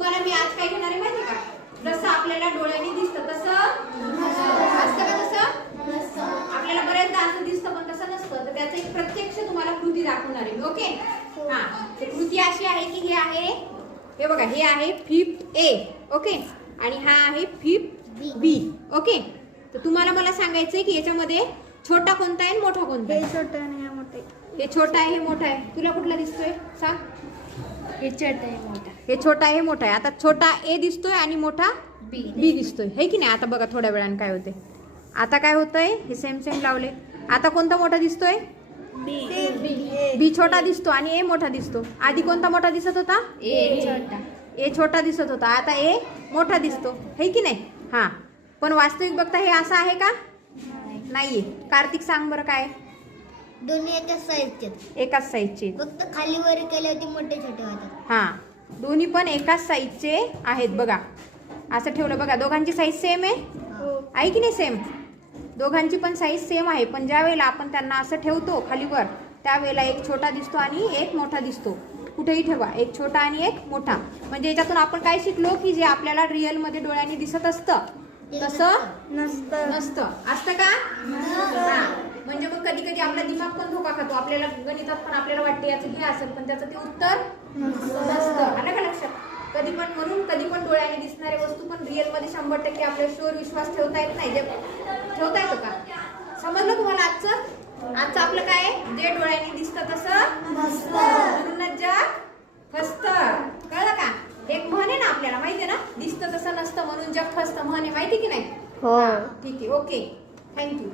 तुम्हाला मी आज काय घेणार आहे माहिती का? जसं आपल्याला डोळ्यांनी दिसतं तसं असतं का? तसं आपल्याला बऱ्याचदा असं दिसतं पण तसं नसतं. तर त्याचं एक प्रत्यक्ष तुम्हाला कृती दाखवणार आहे. ओके हा, कृती अशी आहे की हे आहे, हे बघा, हे आहे 5th A. ओके, आणि हा आहे 5th B. ओके, तर तुम्हाला मला सांगायचंय की याच्यामध्ये छोटा कोणता आहे आणि मोठा कोणता आहे? हे छोटा आणि हा मोठा आहे. हे छोटा आहे, हे मोठा आहे. तुला कुठला दिसतोय सांग? हे छोटा आहे मोठा. हे छोटा आहे, हे मोठा आहे. आता छोटा A दिसतोय आणि मोठा B दिसतोय, है की नाही? आता बघा थोड्या वेळाने काय होते. आता काय होतंय, हे सेम सेम लावले. आता कोणता मोठा दिसतोय? B छोटा दिसतो आणि A मोठा दिसतो. आधी कोणता मोठा दिसत होता? A छोटा दिसत होता. आता A मोठा दिसतो, है की नाही? हा, पण वास्तविक बघता हे असं आहे का? नाहीये. कार्तिक सांग बरं काय? दोन्ही एकाच साईजचे, एकाच साईजचे, फक्त खाली वर केल्यावरती मोठे छोटे होतात. हा, दोन्ही पण एकाच साईजचे आहेत. बघा असं ठेवलं, बघा दोघांची साईज सेम आहे की नाही? सेम, दोघांची पण साईज सेम आहे. पण ज्या वेळेला आपण त्यांना असं ठेवतो खालीवर, त्यावेळेला एक छोटा दिसतो आणि एक मोठा दिसतो. कुठेही ठेवा, एक छोटा आणि एक मोठा. म्हणजे याच्यातून आपण काय शिकलो की जे आपल्याला रिअल मध्ये डोळ्यांनी दिसत असतं तसं नसतं. असतं का? हा, म्हणजे मग कधी कधी आपला दिमाग पण धोका खातो. आपल्याला गणितात पण आपल्याला वाटते याचं हे असेल, पण त्याचं ते उत्तर नसतं. आलं का लक्षात? कधी पण, म्हणून कधी पण डोळ्याने दिसणारे वस्तू पण रिअल मध्ये 100% आपल्या शोर विश्वास ठेवता येत नाही. जे ठेवता येतो का? समजलं तुम्हाला आजचं आपलं काय आहे? जे डोळ्याने दिसतं तसं म्हणूनच जग फसतं. कळलं का? एक म्हण आहे ना, आपल्याला माहिती आहे ना, दिसतं तसं नसतं म्हणून जग फसतं. म्हण आहे, माहिती की नाही? हो. ठीक आहे, ओके, थँक्यू.